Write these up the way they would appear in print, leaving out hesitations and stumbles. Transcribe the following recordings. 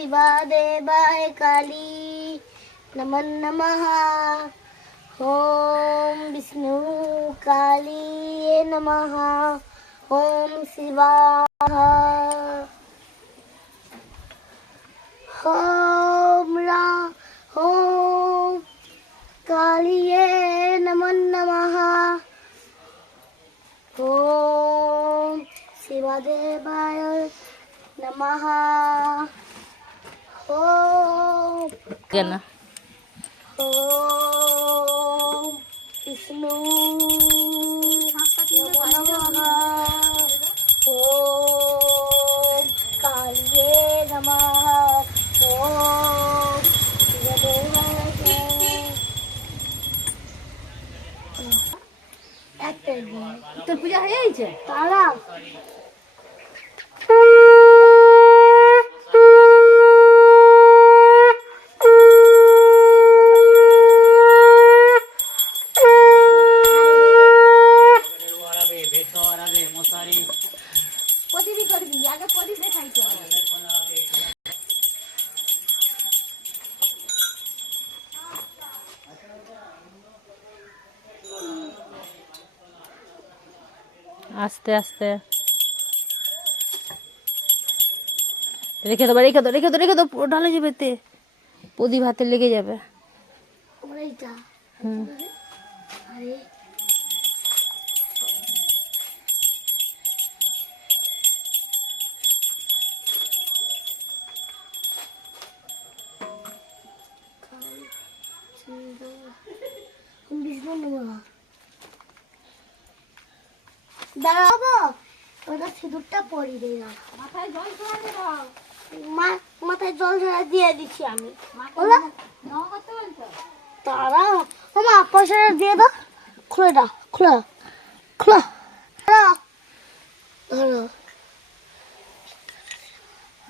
शिवादेवाय काली नमः नमः। ओम विष्णु काली नमः। ओम शिवाय। ओम कालिये नमः नमः। ओम शिवादेवाय नमः। ओम विष्णु नमः। ओम कालिये नमः। ओम তোর পূজা হয়ে গেছে? তারা প্রদীপই করবি, আগে প্রদীপ দেখাইতে হবে। আস্তে আস্তে রেখে দেবো, রেখে দেবো, রেখে দেবো, রেখে দেবো, ঢালে যাবে তে, প্রদীপ হাতে লেগে যাবে। ওইটা হুম, আরে বিষ্ণু নমঃ। দাঁড়াবো, ওটা সিঁদুরটা পরি দে না। মাথায় জল ছড়াতে দাও। মাথায় জল ঝরা দিয়ে দিচ্ছি আমি। ওলা নাও করতে বলছো? তারা মামা পয়সাটা দিয়ে দাও। খুলে দাও, খুলে খুলে ধরো ধরো।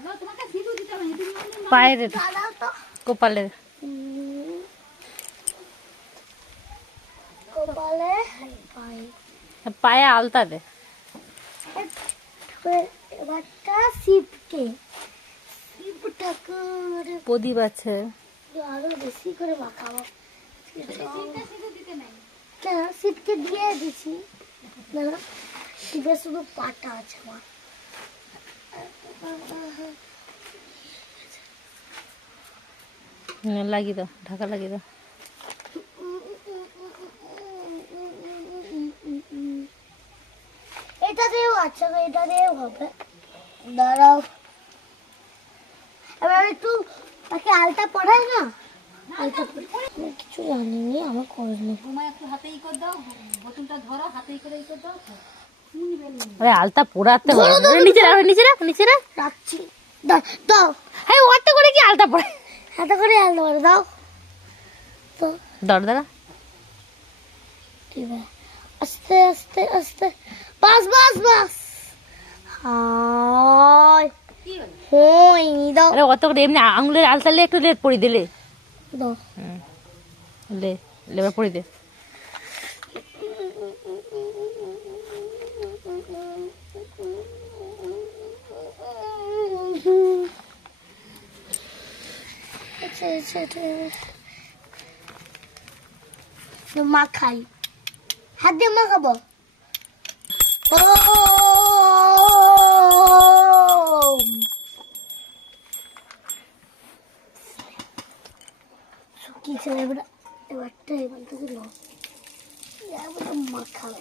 না, তোমাকে সিঁদুর দিতে হবে না, তুমি আমাকে পায়ের দাঁড়াও তো। কপালের কপালে পায়ে পায়ে আলতা দে। এবারটা শিবকে, শিব ঠাকুর প্রদীপ আছে। আরো বেশি করে মাখাবো। সিঁদুর দিতে নাই। কেন শিবকে দিয়ে দিছি না, শিবের শুধু পাটা আছে আমার। লাগিয়ে দাও, ঢাকা লাগিয়ে দাও। এটা দিয়েও আচ্ছা, এটা দিয়েও হবে। দাঁড়াও, এবার একটু তাকে আলতা পড়াই না। আলতা আমি কিছু জানিনি, আমার করিনি। তোমায় একটু হাতেই করে দাও, বোতলটা ধরো, হাতেই করে দাও। আরে আলতা পোড়াতে হবে, নিচে রাখ, নিচে রাখ, নিচে রাখ। রাখছি, দাও। হ্যাঁ, ওতে করে কি আলতা পড়ে? হাতে করে আলতা পড়ে দাও তো। দর দাঁড়া। ঠিক আছে, আস্তে আস্তে আস্তে, বাস বাস বাস। হায় হয়নি, দাও আরে অত করে এমনি আঙুলের আলতা লে, একটু লে পরি দিলে। দাও। লে লেবার পরি দে। মাখাই, হাত দিয়ে মাখাবো। শুকিয়েছে এবার, এবারটা এবার থেকে মাখাবে।